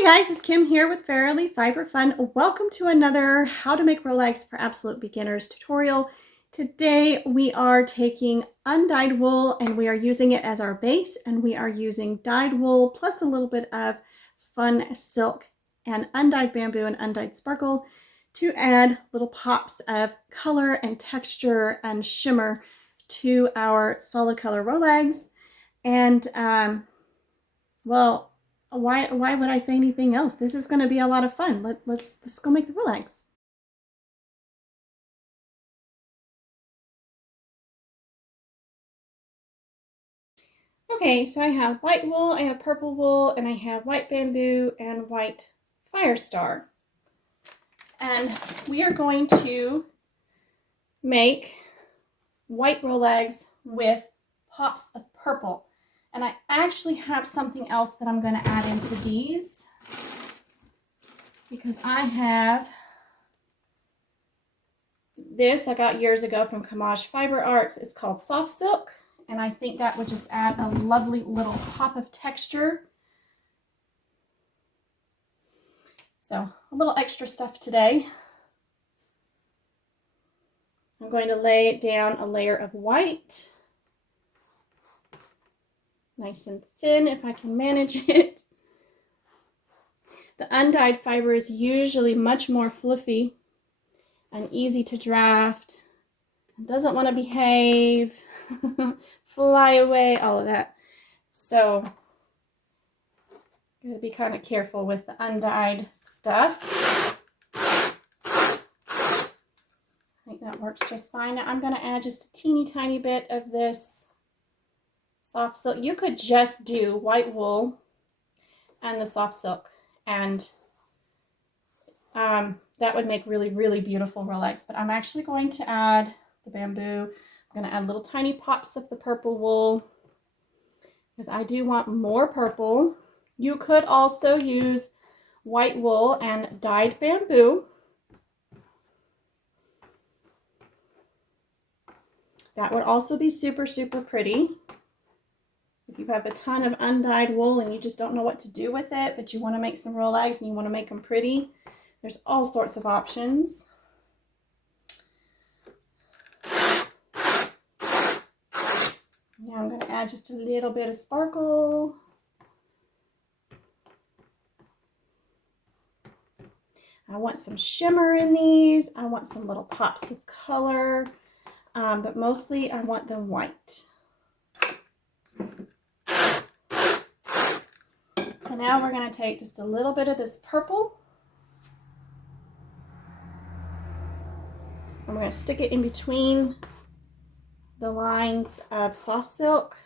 Hey guys, it's Kim here with Fairily Fiber Fun. Welcome to another How to Make Rolags for Absolute Beginners tutorial. Today we are taking undyed wool and we are using it as our base, and we are using dyed wool plus a little bit of fun silk and undyed bamboo and undyed sparkle to add little pops of color and texture and shimmer to our solid color Rolags. And well, why would I say anything else? This is going to be a lot of fun. Let's go make the Rolags. Okay, so I have white wool, I have purple wool, and I have white bamboo and white fire star. And we are going to make white Rolags with pops of purple. And I actually have something else that I'm going to add into these, because I have this I got years ago from Kamaj Fiber Arts. It's called Soft Silk, and I think that would just add a lovely little pop of texture. So a little extra stuff today. I'm going to lay down a layer of white, nice and thin if I can manage it. The undyed fiber is usually much more fluffy and easy to draft. It doesn't want to behave, fly away, all of that. So gotta be kind of careful with the undyed stuff. I think that works just fine. Now I'm going to add just a teeny tiny bit of this soft silk. You could just do white wool and the soft silk, and that would make really, really beautiful Rolags. But I'm actually going to add the bamboo. I'm going to add little tiny pops of the purple wool, because I do want more purple. You could also use white wool and dyed bamboo. That would also be super, super pretty. If you have a ton of undyed wool and you just don't know what to do with it, but you want to make some Rolags and you want to make them pretty, there's all sorts of options. Now I'm going to add just a little bit of sparkle. I want some shimmer in these. I want some little pops of color, but mostly I want them white. So now we're going to take just a little bit of this purple, and we're going to stick it in between the lines of soft silk.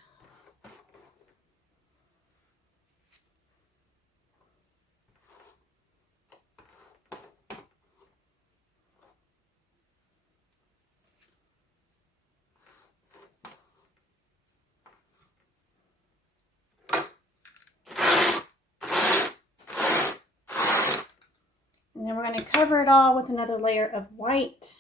And then we're going to cover it all with another layer of white.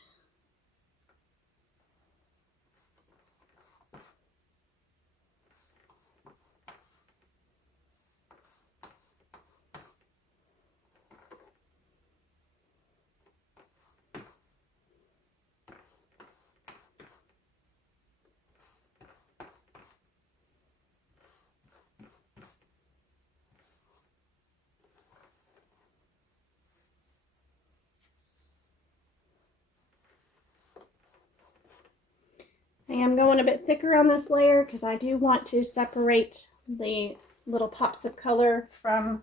I am going a bit thicker on this layer because I do want to separate the little pops of color from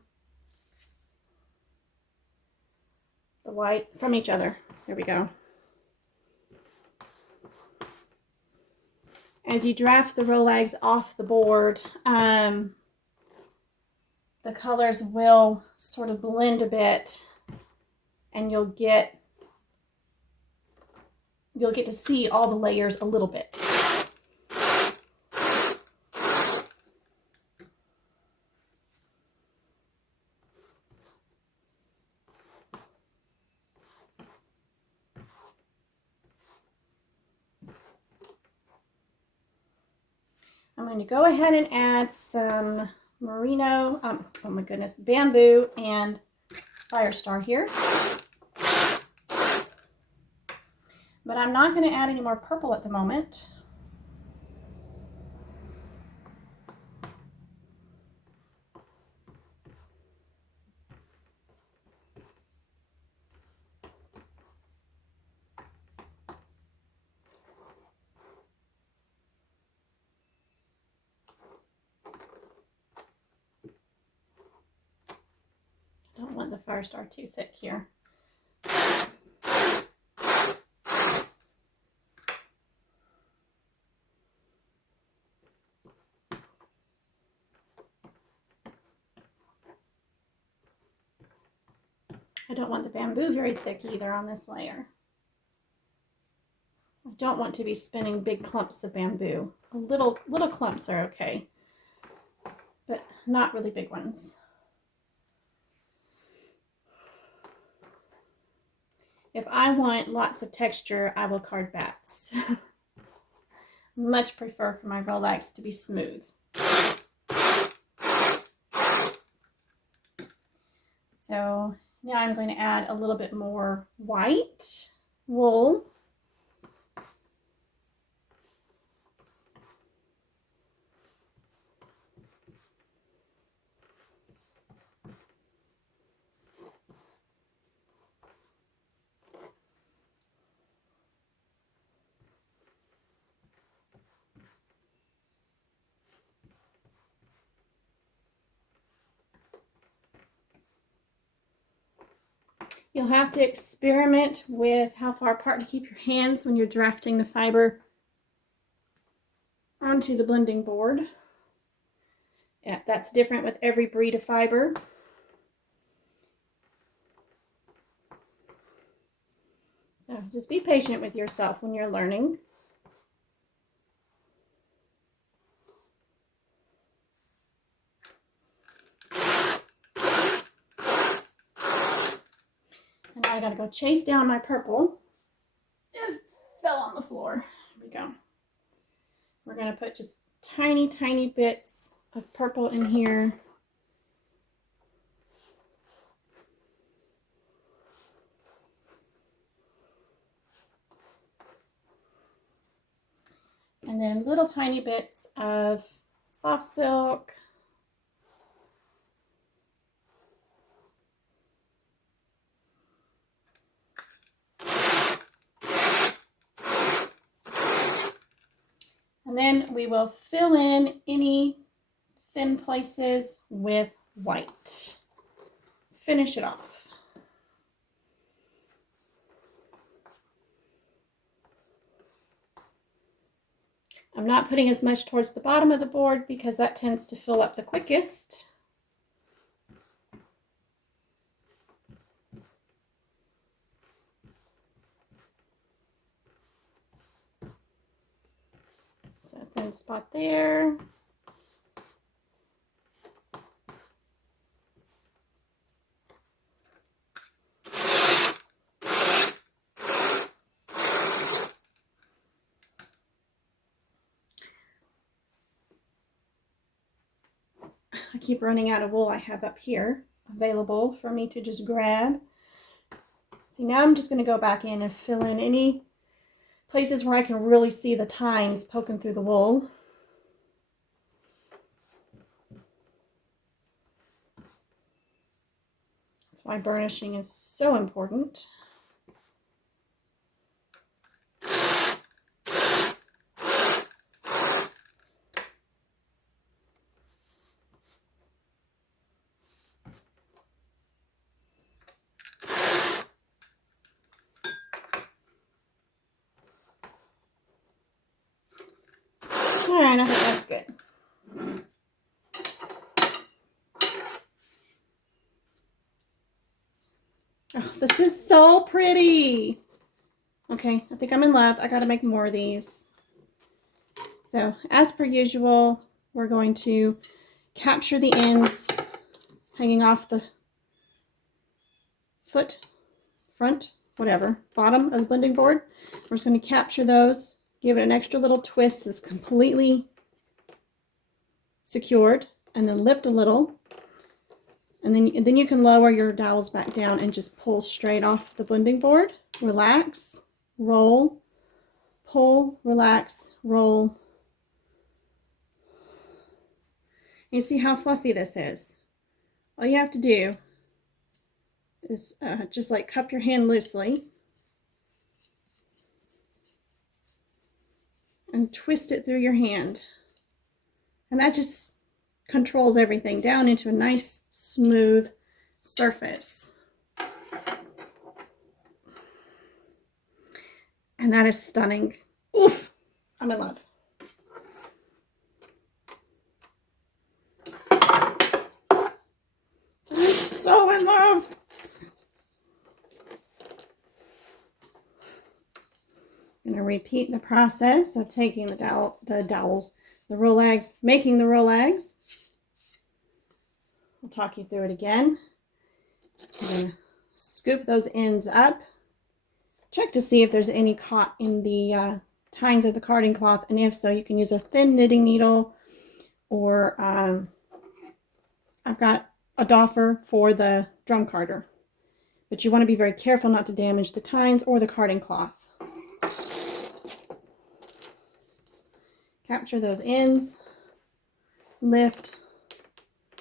the white from each other. There we go. As you draft the Rolags off the board, the colors will sort of blend a bit, and you'll get to see all the layers a little bit. I'm going to go ahead and add some merino, oh my goodness, bamboo and Fire Star here. But I'm not going to add any more purple at the moment. Don't want the Fire Star too thick here. I don't want the bamboo very thick either on this layer. I don't want to be spinning big clumps of bamboo. Little clumps are okay, but not really big ones. If I want lots of texture, I will card bats. Much prefer for my Rolags to be smooth. So now I'm going to add a little bit more white wool. You'll have to experiment with how far apart to keep your hands when you're drafting the fiber onto the blending board. Yeah, that's different with every breed of fiber. So just be patient with yourself when you're learning. And now I gotta go chase down my purple. It fell on the floor. Here we go. We're gonna put just tiny, tiny bits of purple in here. And then little tiny bits of soft silk. And then we will fill in any thin places with white. Finish it off. I'm not putting as much towards the bottom of the board because that tends to fill up the quickest. So a thin spot there. I keep running out of wool I have up here available for me to just grab. See, now I'm just going to go back in and fill in any places where I can really see the tines poking through the wool. That's why burnishing is so important. All right, I think that's good. Oh, this is so pretty. Okay, I think I'm in love. I got to make more of these. So, as per usual, we're going to capture the ends hanging off the foot, front, whatever, bottom of the blending board. We're just going to capture those, give it an extra little twist so it's completely secured. and then lift a little. And then you can lower your dowels back down and just pull straight off the blending board. Relax, roll, pull, relax, roll. You see how fluffy this is? All you have to do is just like cup your hand loosely and twist it through your hand. And that just controls everything down into a nice smooth surface. And that is stunning. Oof, I'm in love. I'm so in love. I'm going to repeat the process of taking the dowels, the Rolags, making the Rolags. I'll talk you through it again. I'm going to scoop those ends up. Check to see if there's any caught in the tines of the carding cloth, and if so, you can use a thin knitting needle, or I've got a doffer for the drum carder. But you want to be very careful not to damage the tines or the carding cloth. Capture those ends, lift,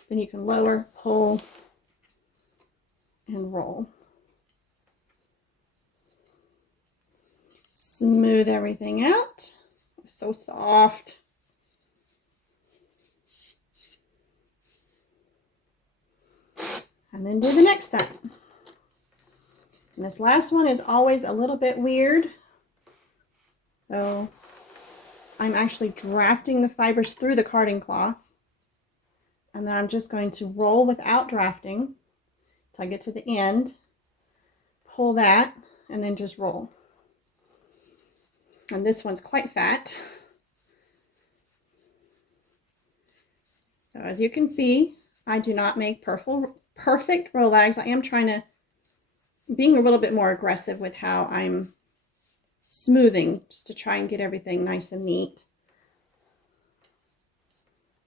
then you can lower, pull, and roll. Smooth everything out. So soft. And then do the next set. And this last one is always a little bit weird. So I'm actually drafting the fibers through the carding cloth. And then I'm just going to roll without drafting until I get to the end. Pull that and then just roll. And this one's quite fat. So as you can see, I do not make perfect Rolags. I am being a little bit more aggressive with how I'm smoothing, just to try and get everything nice and neat.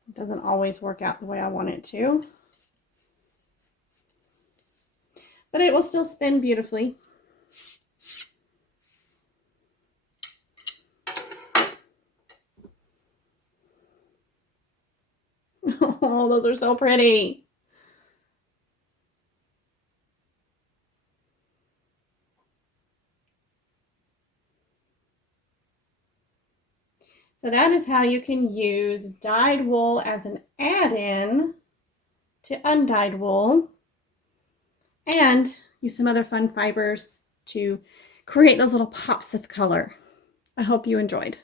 It doesn't always work out the way I want it to, but it will still spin beautifully. Oh, those are so pretty. So that is how you can use dyed wool as an add-in to undyed wool, and use some other fun fibers to create those little pops of color. I hope you enjoyed.